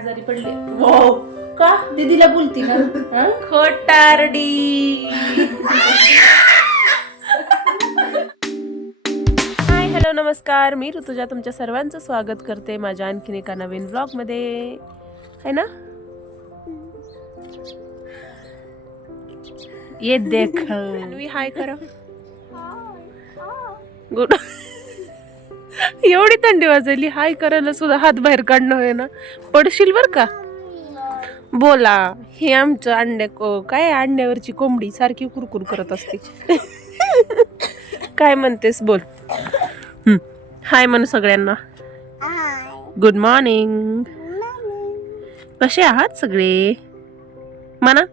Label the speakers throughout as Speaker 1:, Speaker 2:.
Speaker 1: आजारी पडले. हो का? दीदीला बोलती ना? हं? खोटारडी. हाय हॅलो नमस्कार. मी ऋतुजा तुमच्या सर्वांचं स्वागत करते माझ्या आणखीन एका नवीन ब्लॉगमध्ये है ना? ये देख. हाय करा. गुड एवढी थंडी वाजली हाय करायला सुद्धा हात बाहेर काढणं होय ना पडशील बर का? बोला हे आमचं अंड्या को- काय अंड्यावरची कोंबडी सारखी कुरकुर करत असते. काय म्हणतेस बोल. हाय म्हण सगळ्यांना. गुड मॉर्निंग कसे आहात सगळे? म्हणा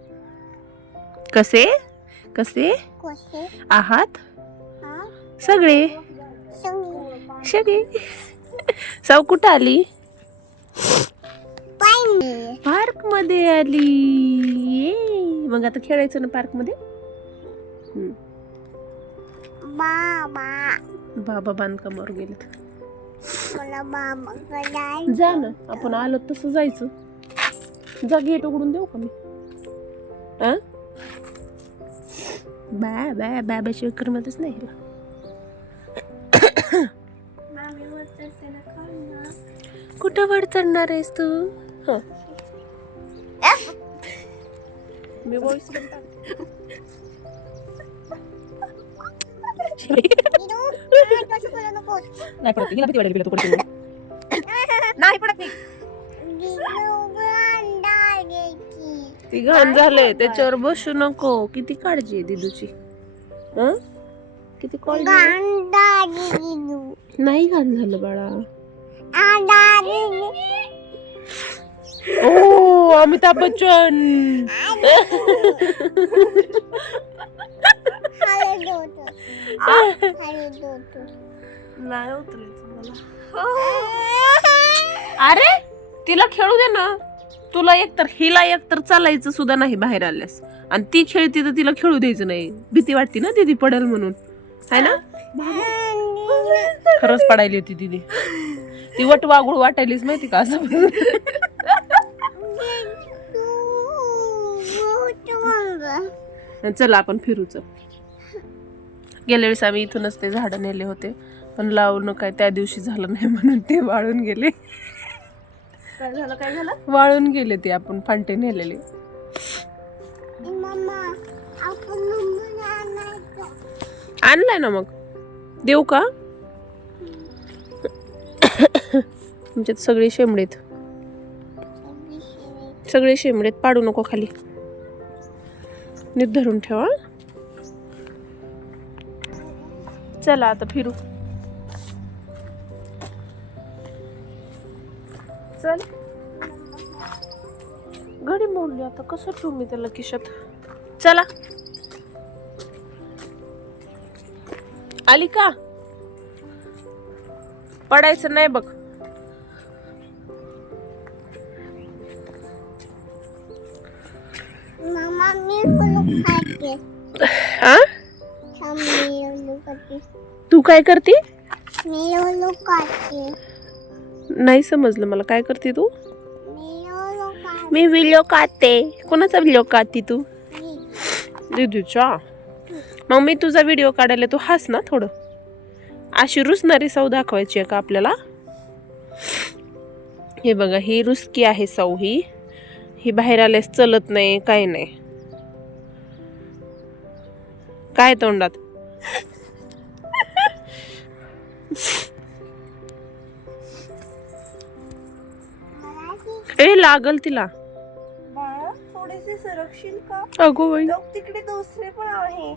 Speaker 1: कसे? कसे? आहात? सगळे. सगळे सौ कुठं आली? पार्कमध्ये आली. ये. मग आता खेळायचं ना पार्कमध्ये. बाबा. बांधकामावर गेलेत. जा ना. आपण आलो तसं जायचं. जा गेट उघडून देऊ का मी? आ? बॅ बॅ बॅबाच्या विक्रमतच नाही कुठं वर चढणार आहेस तू हं. मी टाकते. नाही पडत हिला भीती वाटेल तू पडते नाही पडत नाही ती घाण झालंय त्याच्यावर बसू नको किती काळजी आहे दिदूची हं? किती काळजी? नाही घाण झालं बाळा. ओ अमिताभ बच्चन. नाही उतरायचं मला. अरे तिला खेळू दे ना. तुला एकतर हिला एकतर चालायचं सुद्धा नाही बाहेर आल्यास. आणि ती खेळती तर तिला खेळू द्यायचं नाही. भीती वाटते ना दीदी पडेल म्हणून. आहे ना? खरंच पडायली होती दीदी. ती वट वागुळ वाटायलीच माहिती का असं? चला आपण फिरू चल. गेल्या वेळेस आम्ही इथूनच ते झाडं नेले होते पण लावणं काय त्या दिवशी झालं नाही म्हणून ते वाळून गेले.
Speaker 2: काय झालं काय झालं?
Speaker 1: वाळून गेले ते आपण फांटे नेलेले. आणलाय ना मग? देऊ का? म्हणजे सगळे शेंबडेत. सगळे शेंबडेत पाडू नको खाली. नीट धरून ठेवा. चला आता फिरू. चल. घडी मोडली आता. कसं ठेवू मी त्याला किशात? चला. आली का? पडायचं नाही बघ. आ? तू काय करते? नाही समजलं मला. काय करते तू?
Speaker 2: मी
Speaker 1: व्हिडिओ काढते. कोणाचा व्हिडिओ काढते तू? दिदूच्या मग मी तुझा व्हिडिओ काढायला तू हास ना थोडं. अशी रुसणारी सौ दाखवायची आहे का आपल्याला? हे बघा ही रुसकी आहे सौ ही. ही बाहेर आल्यास चलत नाही काय नाही. काय तोंडात? ए लागल तिला.
Speaker 2: थोडेसे का?
Speaker 1: अगो बाई.
Speaker 2: लोक तिकडे दुसरे पण आहे.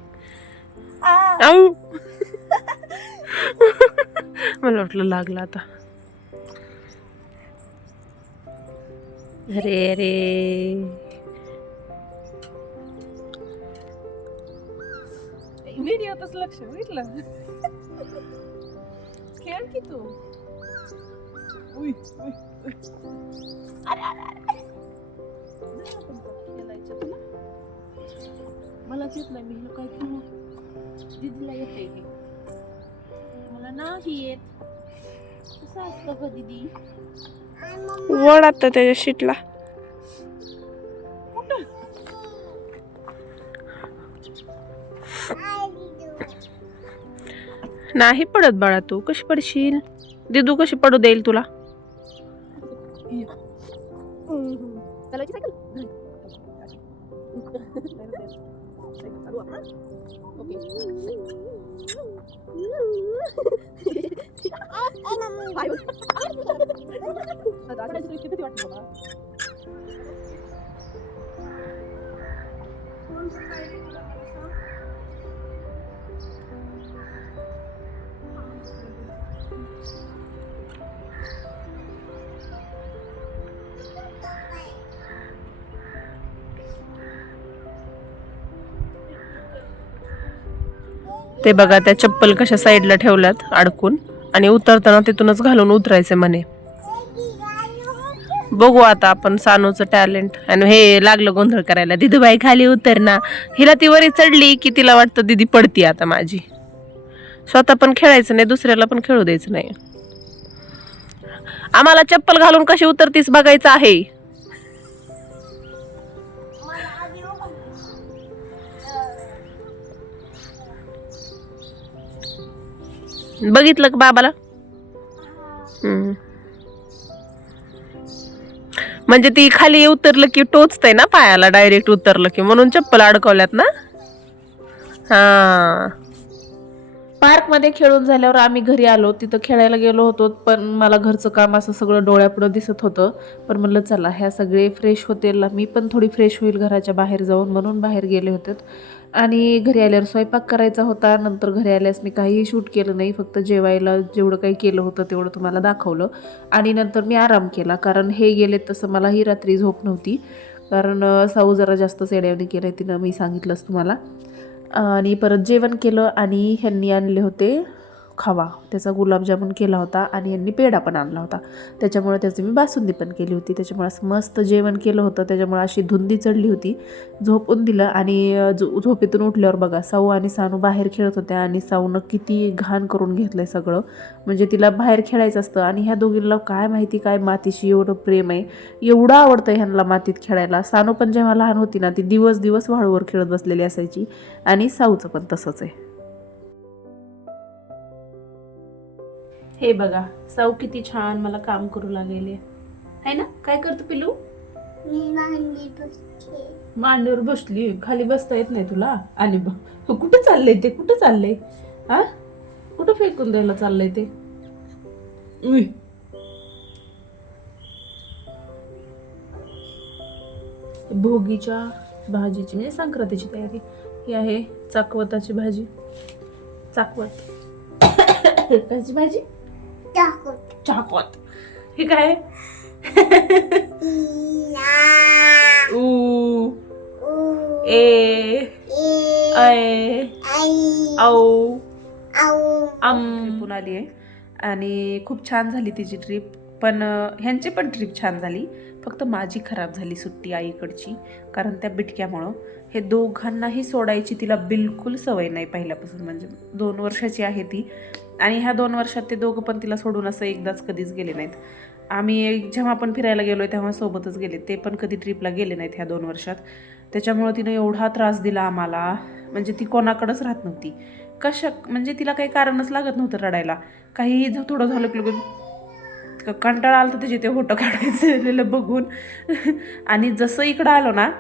Speaker 2: आ.
Speaker 1: आऊ. मला वाटलं लागलं आता. अरे अरे. व्हिडिओतच लक्ष भेटलं खेळ की तू? उई, उई. अरे, अरे, अरे, खेळायचं तुला? मलाच येत नाही मी काय खेळू? दीदीला येते हे मला नाही येत. कसं असतं ग दीदी? वड आता त्याच्या शीटला. नाही पडत बाळा तू. कशी पडशील? दिदू कशी पडू देईल तुला? ते बघा त्या चप्पल कशा साईडला ठेवल्यात अडकून. आणि उतरताना तिथूनच घालून उतरायचे म्हणे. बघू आता आपण सानूचं टॅलेंट आणि हे लागलं गोंधळ करायला. दिदूबाई खाली उतर ना. हिला ती वरी चढली की तिला वाटतं दिदी पडती आता माझी. स्वतः पण खेळायचं नाही दुसऱ्याला पण खेळू द्यायचं नाही. आम्हाला चप्पल घालून कशी उतरतीस बघायचं आहे. बघितलं का बाबाला? हम्म. म्हणजे ती खाली उतरलं की टोचतंय ना पायाला डायरेक्ट उतरलं की. म्हणून चप्पल अडकवल्यात ना? हा. पार्कमध्ये खेळून झाल्यावर आम्ही घरी आलो. तिथं खेळायला गेलो होतो पण मला घरचं काम असं सगळं डोळ्यापुढं दिसत होतं. पण म्हणलं चला ह्या सगळे फ्रेश होतील. मी पण थोडी फ्रेश होईल घराच्या बाहेर जाऊन. म्हणून बाहेर गेले होते. आणि घरी आल्यावर स्वयंपाक करायचा होता. नंतर घरी आल्यास मी काहीही शूट केलं नाही. फक्त जेवायला जेवढं काही केलं होतं तेवढं तुम्हाला दाखवलं. आणि नंतर मी आराम केला. कारण हे गेले तसं मलाही रात्री झोप नव्हती. कारण साऊ जरा जास्त सेड्याने केलं तिनं मी सांगितलंच तुम्हाला. आणि परत जेवण केलं आणि ह्यांनी आणले होते खवा. त्याचा गुलाबजामुन केला होता आणि यांनी पेढा पण आणला होता. त्याच्यामुळे त्याची मी बासुंदी पण केली होती. त्याच्यामुळे असं मस्त जेवण केलं होतं. त्याच्यामुळे अशी धुंदी चढली होती. झोपून दिलं आणि झो झोपेतून उठल्यावर बघा साऊ आणि सानू बाहेर खेळत होत्या आणि साऊनं किती घाण करून घेतलं आहे सगळं. म्हणजे तिला बाहेर खेळायचं असतं आणि ह्या दोघींना काय माहिती काय मातीशी एवढं प्रेम आहे. एवढं आवडतं ह्यांना मातीत खेळायला. सानू पण जेव्हा लहान होती ना ती दिवस दिवस वाळूवर खेळत बसलेली असायची आणि साऊचं पण तसंच आहे. हे बघा साऊ किती छान मला काम करू लागलेली आहे. ना? काय करतो पिलू मांडीवर बसली. खाली बसता येत नाही तुला? आणि बघ. कुठं चाललंय ते? कुठं चाललंय? हा? कुठं फेकून द्यायला चाललंय ते. भोगीच्या भाजीची म्हणजे संक्रांतीची तयारी ही आहे. चाकवताची भाजी. चाकवत. कशी भाजी? चाकवत हे काय ऊ ए ऐ औ आम आली आहे. आणि खूप छान झाली तिची ट्रिप पण ह्यांची पण ट्रिप छान झाली. फक्त माझी खराब झाली सुट्टी आईकडची. कारण त्या बिटक्यामुळं हे दोघांनाही सोडायची तिला बिलकुल सवय नाही पहिल्यापासून. म्हणजे दोन वर्षाची आहे ती. आणि ह्या दोन वर्षात ते दोघं पण तिला सोडून असं एकदाच कधीच गेले नाहीत. आम्ही जेव्हा आपण फिरायला गेलो आहे तेव्हा सोबतच गेले. ते पण कधी ट्रिपला गेले नाहीत ह्या दोन वर्षात. त्याच्यामुळं तिनं एवढा त्रास दिला आम्हाला. म्हणजे ती कोणाकडंच राहत नव्हती. कशा म्हणजे तिला काही कारणच लागत नव्हतं रडायला. काहीही थोडं झालं की कंटाळा आला तर तिथे ते होटं काढायचं बघून. आणि जसं इकडं आलो ना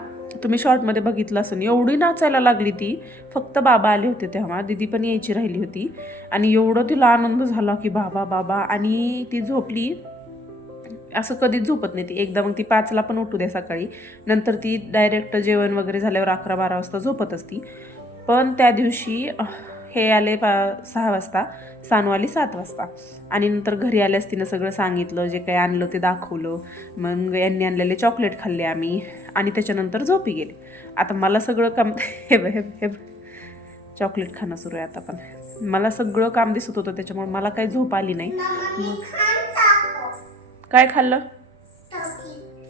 Speaker 1: तुम्ही शॉर्टमध्ये बघितलं असं एवढी नाचायला लागली ती. फक्त बाबा आले होते तेव्हा दिदी पण यायची राहिली होती. आणि एवढं तिला आनंद झाला की बाबा बाबा. आणि ती झोपली. असं कधीच झोपत नाही ती. एकदा मग ती पाचला पण उठू द्या सकाळी. नंतर ती डायरेक्ट जेवण वगैरे झाल्यावर अकरा बारा वाजता झोपत असती पण त्या दिवशी हे आले पा सहा वाजता सानू आली सात वाजता. आणि नंतर घरी आल्यास तिनं सगळं सांगितलं जे काही आणलं ते दाखवलं. मग यांनी आणलेले चॉकलेट खाल्ले आम्ही आणि त्याच्यानंतर झोपी गेले. आता मला सगळं काम हे हे हे. चॉकलेट खाणं सुरू आहे आता पण. मला सगळं काम दिसत होतं त्याच्यामुळे मला काही झोप आली नाही. मग काय खाल्लं?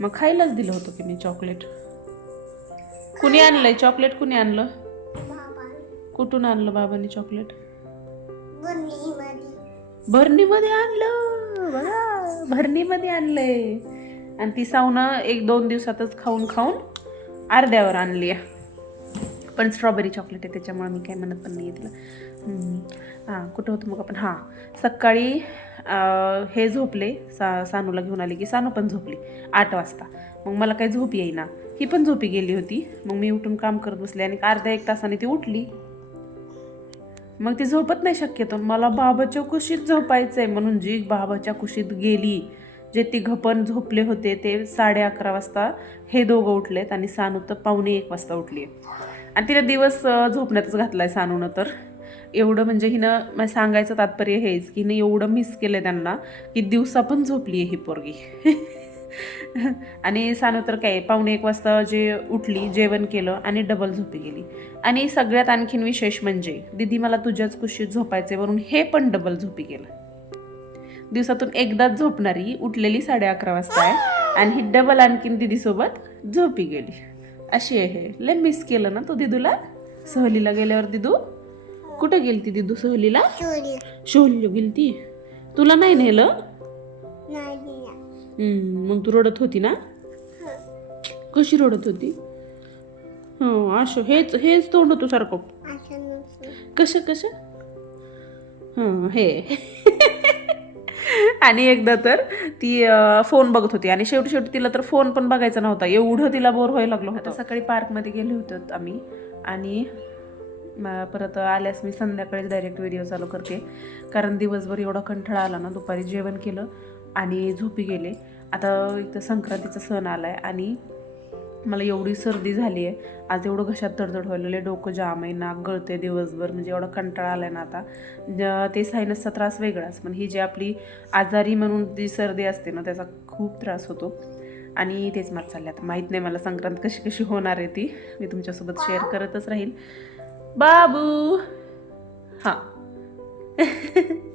Speaker 1: मग खायलाच दिलं होतं की मी चॉकलेट कुणी आणलंय? चॉकलेट कुणी आणलं? कुठून आणलं बाबांनी चॉकलेट भरणीमध्ये आणलं? बघा भरणीमध्ये आणलंय. आणि ती सावनं एक दोन दिवसातच खाऊन खाऊन अर्ध्यावर आणली पण स्ट्रॉबेरी चॉकलेट आहे त्याच्यामुळे मी काय म्हणत पण नाही तिला. हम्म. हां कुठं होतं मग आपण? हां. सकाळी हे झोपले. सा सानूला घेऊन आले की सानू पण झोपली. आठ वाजता. मग मला काही झोप येईना. ही पण झोपी गेली होती. मग मी उठून काम करत बसले आणि अर्ध्या एक तासाने ती उठली. मग ती झोपत नाही शक्यतो. मला बाबाच्या कुशीत झोपायचंय म्हणून जी बाबाच्या कुशीत गेली जे ती घपण झोपले होते ते साडे अकरा वाजता हे दोघं उठलेत आणि सानू तर पावणे एक वाजता उठली आहे आणि तिला दिवस झोपण्यातच झोपण्यातच घातलाय सानूनं तर. एवढं म्हणजे हिनं मला सांगायचं तात्पर्य हेच की हिनं एवढं मिस केलं त्यांना की दिवसा पण झोपली आहे ही पोरगी. आणि सानू तर काय पावणे एक वाजता जे उठली जेवण केलं आणि डबल झोपी गेली. आणि सगळ्यात आणखीन विशेष म्हणजे दिदी मला तुझ्याच कुशीत झोपायचे म्हणून हे पण डबल झोपी गेलं दिवसातून एकदाच झोपणारी उठलेली साडे अकरा वाजता आहे आणि ही डबल आणखीन दिदीसोबत झोपी गेली. अशी आहे. लय मिस केलं ना तू दिदूला? सहलीला गेल्यावर दिदू? कुठं गेली ती दिदू सहलीला?
Speaker 2: चोरी
Speaker 1: शोहलीला गेली ती तुला नाही नेलं. मग तू रडत होती ना? कशी रडत होती? हो असं हेच हेच तोंड होतो सारखं.
Speaker 2: असं नसतं
Speaker 1: कसं कसं हां हे. आणि एकदा तर ती फोन बघत होती. आणि शेवटी शेवटी तिला तर फोन पण बघायचा नव्हता. एवढं तिला बोर व्हायला लागलो होतं. सकाळी पार्कमध्ये गेले होते आम्ही. आणि परत आल्यास मी संध्याकाळी डायरेक्ट व्हिडिओ चालू करते. कारण दिवसभर एवढा कंठाळा आला ना दुपारी जेवण केलं. आणि झोपी गेले. आता एक तर संक्रांतीचा सण आला आहे आणि मला एवढी सर्दी झाली आहे. आज एवढं घशात तडतड व्हायलेलं डोकं जाम आहे नाक गळते दिवसभर. म्हणजे एवढा कंटाळा आला आहे ना आता. ते सायनसचा त्रास वेगळाच. पण ही जी आपली आजारी म्हणून जी सर्दी असते ना त्याचा खूप त्रास होतो. आणि तेच मला चालले आता माहीत नाही मला संक्रांत कशी कशी होणार आहे ती. मी तुमच्यासोबत शेअर करतच राहील. बाबू! हां.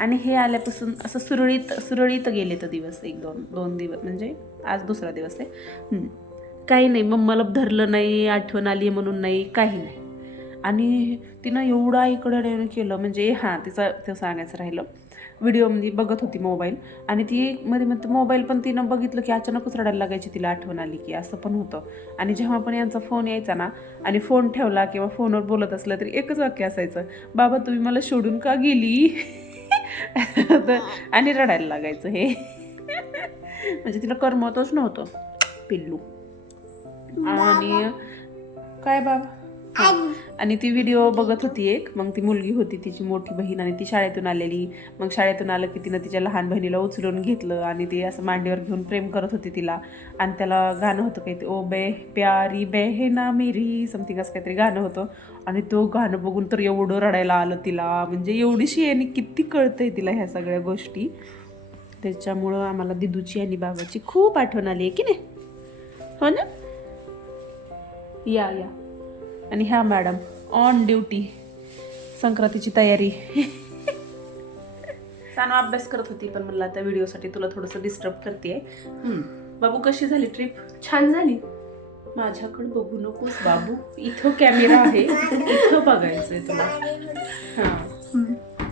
Speaker 1: आणि हे आल्यापासून असं सुरळीत सुरळीत गेले तर दिवस एक दोन दोन दिवस म्हणजे आज दुसरा दिवस आहे. काही नाही मम्माला धरलं नाही आठवण आली म्हणून नाही काही नाही. आणि तिनं एवढं इकडं केलं म्हणजे हां तिचं ते सांगायचं राहिलं. व्हिडिओमध्ये बघत होती मोबाईल आणि ती मध्ये मध्ये मोबाईल पण तिनं बघितलं की अचानकच रडायला लागायची तिला आठवण आली की असं पण होतं. आणि जेव्हा पण यांचा फोन यायचा ना आणि फोन ठेवला किंवा फोनवर बोलत असलं तरी एकच वाक्य असायचं बाबा तुम्ही मला सोडून का गेली? तर- आणि रडायला लागायचं हे. म्हणजे तिला करमतच नव्हतं. पिल्लू. आणि काय बाबा. आणि ती व्हिडिओ बघत होती एक. मग ती मुलगी होती तिची मोठी बहीण आणि ती शाळेतून आलेली. मग शाळेतून आलं की तिनं तिच्या लहान बहिणीला उचलून घेतलं आणि ती असं मांडीवर घेऊन प्रेम करत होती तिला. आणि त्याला गाणं होतं काही ते ओ बे प्यारी बेहेना मेरी समथिंग असं काहीतरी गाणं होतं. आणि तो गाणं बघून तर एवढं रडायला आलं तिला. म्हणजे एवढीशी आणि किती कळतंय तिला ह्या सगळ्या गोष्टी. त्याच्यामुळं आम्हाला दिदूची आणि बाबाची खूप आठवण आली आहे की नाही? हो ना? या या. आणि ह्या मॅडम ऑन ड्युटी संक्रांतीची तयारी. सानू अभ्यास करत होती पण म्हणलं आता व्हिडिओसाठी तुला थोडंसं डिस्टर्ब करते बाबू कशी झाली ट्रिप
Speaker 3: छान झाली.
Speaker 1: माझ्याकडे बघू नकोस बाबू. इथं कॅमेरा आहे. इथं बघायचंय तुला. हा.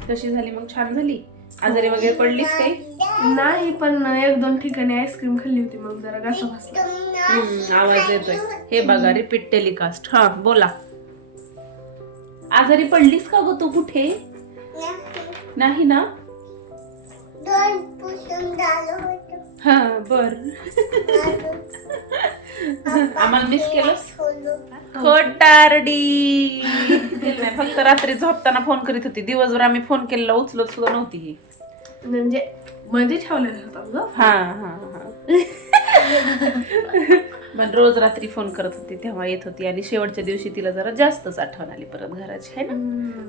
Speaker 1: कशी झाली? मग छान झाली? आजारी वगैरे पडलीस काही?
Speaker 3: नाही पण एक दोन ठिकाणी आईस्क्रीम खाल्ली होती मग जरा घासा बसला.
Speaker 1: हम्म, आवाज येतोय. हे बघा रिपीट टेलिकास्ट हा बोला. आजारी पडलीस का ग तू कुठे? नाही ना? हा बर. आम्हाला मिस केलंस? खोटारडी. नाही, फक्त रात्री झोपताना फोन करीत होती. दिवसभर आम्ही फोन केलेला उचलत सुद्धा नव्हती ही.
Speaker 3: म्हणजे मध्ये ठेवलेला होता ग
Speaker 1: हा हा हा. पण रोज रात्री फोन करत होती तेव्हा येत होती. आणि शेवटच्या दिवशी तिला जरा जास्तच आठवण आली परत घराची आहे ना?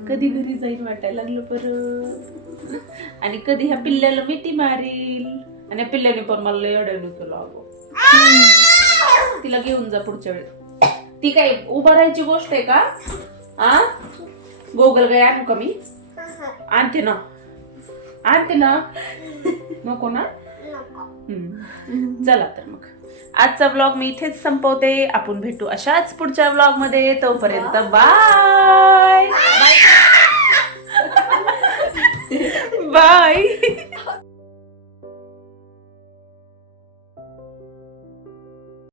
Speaker 1: कधी घरी जाईन वाटायला लागलं परत. आणि कधी ह्या पिल्ल्याला मिठी मारील. आणि या पिल्ल्याने पण मला अडवलं तुला अगं तिला घेऊन जा पुढच्या वेळेस. ती काय उभा राहायची गोष्ट आहे का? आ? गोगल गाय आणू का मी? आणते ना. आणते ना. नको ना. चला तर मग. आजचा ब्लॉग मी इथेच संपवते. आपण भेटू अशाच पुढच्या ब्लॉगमध्ये. तोपर्यंत बाय बाय